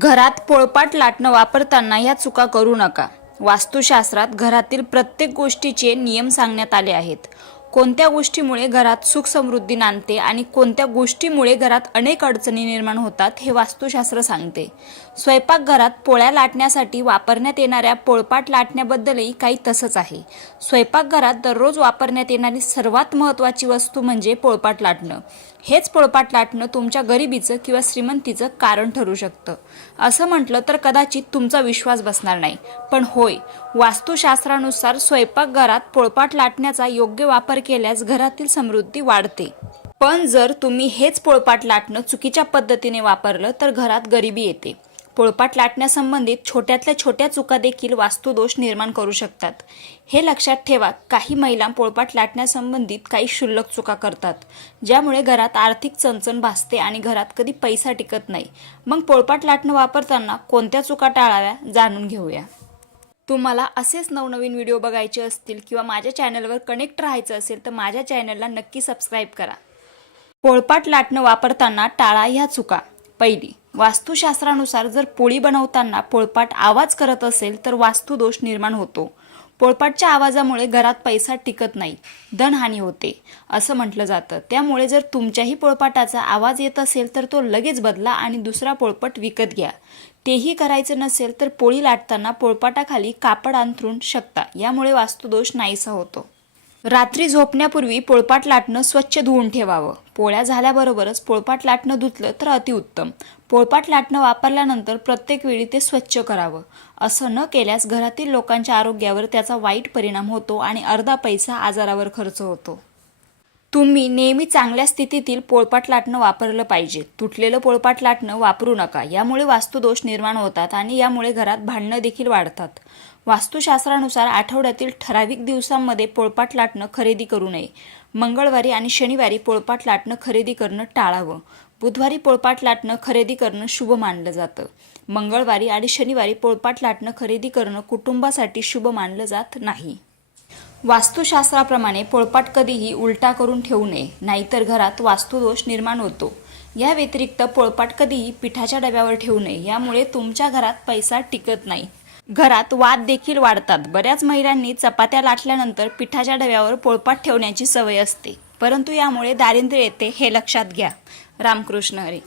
घरात पोळपाट लाटणं वापरताना ह्या चुका करू नका। वास्तुशास्त्रात घरातील प्रत्येक गोष्टीचे नियम सांगण्यात आले आहेत। कोणत्या गोष्टीमुळे घरात सुख समृद्धी नांदते आणि कोणत्या गोष्टीमुळे घरात अनेक अडचणी निर्माण होतात हे वास्तुशास्त्र सांगते। स्वयंपाकघरात पोळ्या लाटण्यासाठी वापरण्यात येणाऱ्या पोळपाट लाटण्याबद्दलही काही तसंच आहे। स्वयंपाकघरात दररोज वापरण्यात येणारी सर्वात महत्त्वाची वस्तू म्हणजे पोळपाट लाटणं। हेच पोळपाट लाटणं तुमच्या गरिबीचं किंवा श्रीमंतीचं कारण ठरू शकतं। असं म्हटलं तर कदाचित तुमचा विश्वास बसणार नाही, पण होय, वास्तुशास्त्रानुसार स्वयंपाकघरात पोळपाट लाटण्याचा योग्य वापर केल्यास घरातील समृद्धी वाढते। पण जर तुम्ही हेच पोळपाट लाटणं चुकीच्या पद्धतीने वापरलं तर घरात गरिबी येते। पोळपाट लाटण्यासंबंधित छोट्यातल्या छोट्या चुका देखील वास्तुदोष निर्माण करू शकतात। हे लक्षात ठेवा, काही महिला पोळपाट लाटण्यासंबंधित काही क्षुल्लक चुका करतात, ज्यामुळे घरात आर्थिक चणचण भासते आणि घरात कधी पैसा टिकत नाही। मग पोळपाट लाटणं वापरताना कोणत्या चुका टाळाव्या जाणून घेऊया। तुम्हाला असेच नवनवीन व्हिडिओ बघायचे असतील किंवा माझ्या चॅनलवर कनेक्ट राहायचं असेल तर माझ्या चॅनलला नक्की सबस्क्राईब करा। पोळपाट लाटणं वापरताना टाळा ह्या चुका। पहिली, वास्तुशास्त्रानुसार जर पोळी बनवताना पोळपाट आवाज करत असेल तर वास्तुदोष निर्माण होतो। पोळपाटच्या आवाजामुळे घरात पैसा टिकत नाही, धनहानी होते असं म्हटलं जातं। त्यामुळे जर तुमच्याही पोळपाटाचा आवाज येत असेल तर तो लगेच बदला आणि दुसरा पोळपाट विकत घ्या। तेही करायचं नसेल तर पोळी लाटताना पोळपाटाखाली कापड अंथरून शकता, यामुळे वास्तुदोष नाहीसा होतो। रात्री झोपण्यापूर्वी पोळपाट लाटणं स्वच्छ धुवून ठेवावं। पोळ्या झाल्याबरोबरच पोळपाट लाटणं धुतलं तर अतिउत्तम। पोळपाट लाटणं वापरल्यानंतर प्रत्येक वेळी ते स्वच्छ करावं। असं न केल्यास घरातील लोकांच्या आरोग्यावर त्याचा वाईट परिणाम होतो आणि अर्धा पैसा आजारावर खर्च होतो। तुम्ही नेहमी चांगल्या स्थितीतील पोळपाट लाटणं वापरलं पाहिजे। तुटलेलं पोळपाट लाटणं वापरू नका, यामुळे वास्तुदोष निर्माण होतात आणि यामुळे घरात भांडणं देखील वाढतात। वास्तुशास्त्रानुसार आठवड्यातील ठराविक दिवसांमध्ये पोळपाट लाटणं खरेदी करू नये। मंगळवारी आणि शनिवारी पोळपाट लाटणं खरेदी करणं टाळावं। बुधवारी पोळपाट लाटणं खरेदी करणं शुभ मानलं जातं। मंगळवारी आणि शनिवारी पोळपाट लाटणं खरेदी करणं कुटुंबासाठी शुभ मानलं जात नाही। वास्तुशास्त्राप्रमाणे पोळपाट कधीही उलटा करून ठेवू नये, नाहीतर घरात वास्तुदोष निर्माण होतो। या व्यतिरिक्त पोळपाट कधीही पिठाच्या डब्यावर ठेवू नये, यामुळे तुमच्या घरात पैसा टिकत नाही। घरात वाद देखील वाढतात। बऱ्याच महिलांनी चपात्या लाटल्यानंतर पिठाच्या डब्यावर पोळपाट ठेवण्याची सवय असते, परंतु यामुळे दारिद्र्य येते हे लक्षात घ्या। रामकृष्ण हरी।